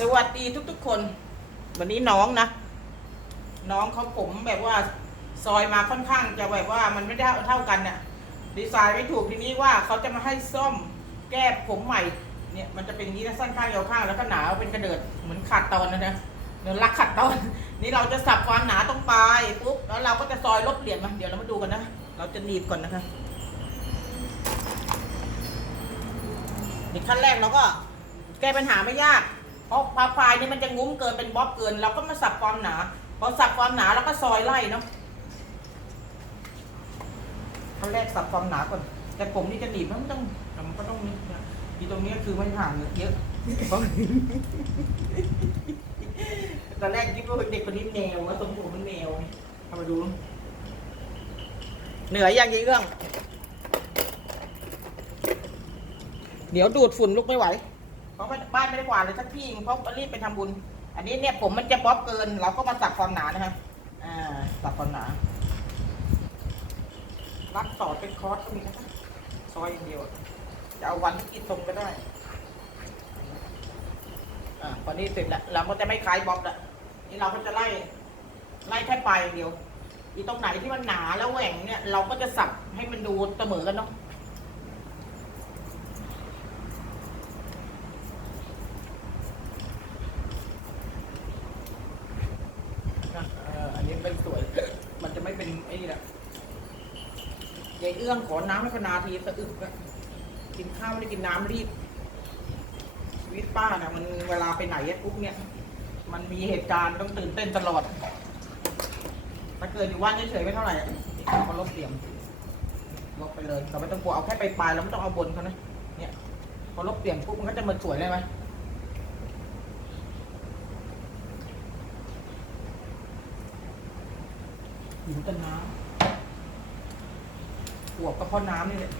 สวัสดีทุกๆคน วันนี้น้องนะ น้องเขาผมแบบว่าซอยมาค่อนข้างจะแบบว่ามันไม่ได้เท่ากันเนี่ยดีไซน์ไม่ถูกทีนี้ว่าเขาจะมาให้ซ่อมแก้ผมใหม่ เนี่ยมันจะเป็นอย่างนี้นะสั้นข้างยาวข้างแล้วก็หนาเป็นกระเดิดเหมือนขาดตอนนะนะเดี๋ยวรักขัดตอน นี่เราจะสับความหนาตรงปลายปุ๊บแล้วเราก็จะซอยลบเหลี่ยมมาเดี๋ยวเรามาดูกันนะเราจะหนีบก่อนนะคะเดี๋ยวขั้นแรกเราก็แก้ปัญหาไม่ยาก เพราะปลาปลายนี่มันจะงุ้มเกินเป็นบล็อกเกินเราก็มาสับความหนาพอสับความหนาแล้วก็ซอยไล่เนาะขั้นแรกสับความหนาก่อน แต่ผมนี่จะหนีบมันต้องมันก็ต้องมีนะอีตรงนี้คือไม่ผ่านเยอะตอนแรกคิดว่าเด็กคนนี้แนวว่าทรงผมมันแนวเอามาดู เหนื่อยย่งนี้เรื่อง เดี๋ยวดูดฝุ่นลุกไม่ไหว เพราะว่าบ้านไม่ได้กวาดเลยสักที่เพราะรีบไปทำบุญ อันนี้เนี่ยผมมันจะป๊อปเกิน เราก็มาสับความหนานะครับอ่าสับความหนารับต่อเป็นคอร์สก็มีนะคะซอยอย่างเดียวจะเอาวันที่กินตรงก็ได้อ่าพอนี้เสร็จแล้วเราก็จะไม่คล้ายบ๊อบละนี่เราก็จะไล่ไล่แค่ปลายอย่างเดียวอีตรงไหนที่มันหนาแล้วแหว่งเนี่ย เราก็จะสับให้มันดูเสมอกันเนาะเอ่ออั นนี้เป็นสวย มันจะไม่เป็นไอ้นี่แหละยายเอื้องขอน้ำให้คนาทีสะอึกนะกินข้าวไม่ได้กินน้ำรีบชีวิตป้าเนี่ยมันเวลาไปไหนปุ๊บเนี่ย มันมีเหตุการณ์ต้องตื่นเต้นตลอดถ้าเกิดอยู่ว่านเฉยๆไม่เท่าไหร่อะเขาลบเสียงลบไปเลยแต่ไม่ต้องกลัวเอาแค่ไปปลายแล้วไม่ต้องเอาบนเขานะเนี่ยพอลบเสียงปุ๊บมันก็จะมาสวยเลยไหม หิวแต่น้ำปวกก็เพราะน้ำนี่แหละ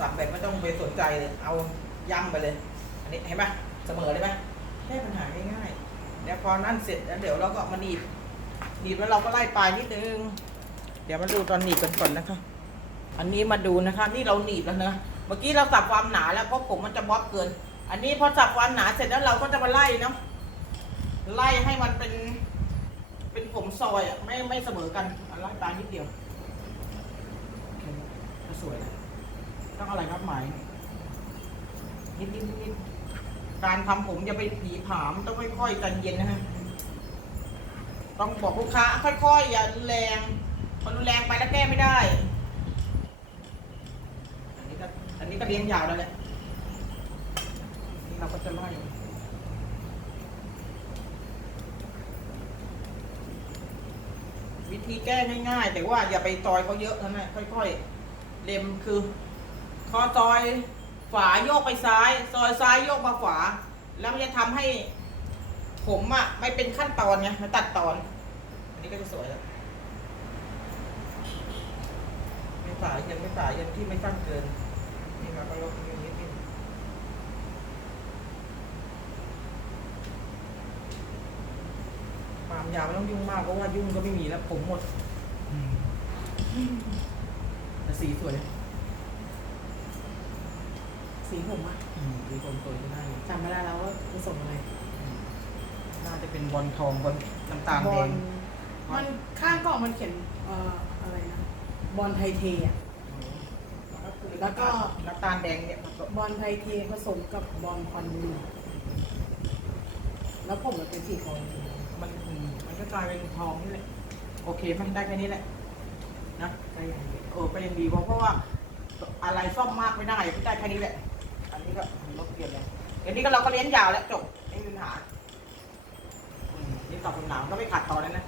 สับแบบไม่ต้องไปสนใจเลย เอาย่ำไปเลย อันนี้เห็นไหมเสมอเลยไหมแก้ปัญหาง่ายๆเดี๋ยวพอนั่นเสร็จแล้วเดี๋ยวเราก็มาหนีบ หนีบแล้วเราก็ไล่ปลายนิดนึง เดี๋ยวมาดูตอนหนีบกันก่อนนะคะ อันนี้มาดูนะคะนี่เราหนีบแล้วนะเมื่อกี้เราสับความหนาแล้วเพราะผมมันจะบล็อกเกิน อันนี้พอสับความหนาเสร็จแล้วเราก็จะมาไล่เนาะไล่ให้มันเป็น เป็นผมซอยอะไม่ไม่เสมอกันไล่ปลายนิดเดียวโอเคสวยนะต้องอะไรครับหมายนิดนิดนิดการทำผมอย่าไปผีผามต้องค่อยๆใจเย็นนะฮะต้องบอกลูกค้าค่อยๆอย่ารุนแรงพอรุนแรงไปแล้วแก้ไม่ได้ อันนี้ก็เลี้ยงยาวแล้วแหละนี่เราก็จะไล่วิธีแก้ง่ายๆ แต่ว่าอย่าไปซอยเขาเยอะนะแม่ค่อยๆ เล็มคือคอซอยฝาโยกไปซ้าย ซอยซ้ายโยกมาขวา แล้วมันจะทำให้ ผมอะไม่เป็นขั้นตอนไงมันตัดตอน อันนี้ก็จะสวยแล้วไม่สายยังไม่สายยังที่ไม่สั้นเกิน นี่เราก็ลดอย่างนิดนึงความยาวไม่ต้องยุ่งมากเพราะว่ายุ่งก็ไม่มีแล้วผมหมดแต่สีสวย สีผมอะอืมสีคนสวยก็ได้อยู่จำไม่ได้แล้วว่าผสมอะไรอืมน่าจะเป็นบอลทองบอลน้ำตาลบแดองลมันข้างกล่องมันเขียนเอ่ออะไรนะ บอลไทยเทอะ แล้วก็น้ำตาลแดงเนี่ยผสมบอลไทยเทผสมกับบอลควันบุหรี่แล้วผมมันเป็นสีทองมันอืมมันก็กลายเป็นทองนี่แหละโอเคไหมได้แค่นี้แหละนะก็อย่างนี้เออก็ยังดีเพราะเพราะว่า อะไรซ่อมมากไม่ได้ไม่ได้แค่นี้แหละ อันนี้ก็ลดเปลี่ยนเลยเดี๋ยวนี้ก็เราก็เลี้ยงยาวแล้วจบไม่มีปัญหาอืมนี่ตอบคำถามก็ไม่ขาดตอนแล้วนะ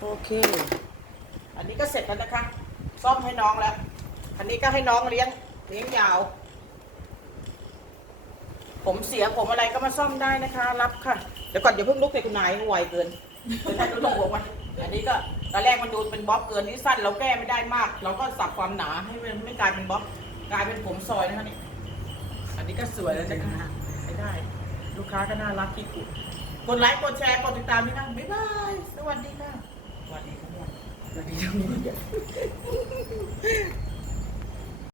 โอเค อันนี้ก็เสร็จแล้วนะคะ ซ่อมให้น้องแล้ว อันนี้ก็ให้น้องเลี้ยงเลี้ยงยาว ผมเสียผมอะไรก็มาซ่อมได้นะคะ รับค่ะ เดี๋ยวก่อนอย่าเพิ่งลุกเลยคุณนายไวเกินเดี๋ยวท่านดูตรงหัวมันอันนี้ก็ตอนแรกมันดูเป็นบล็อกเกินที่สั้นเราแก้ไม่ได้มาก เราก็สับความหนาให้มันไม่กลายเป็นบล็อกกลายเป็นผมซอยนะคะนี่อันนี้ก็สวยแล้วจะค่ะใช้ได้ ลูกค้าก็น่ารักที่กุดกดไลค์กดแชร์กดติดตามด้วยนะบ๊ายบาย สวัสดีค่ะสวัสดีครับ 何でもいいや。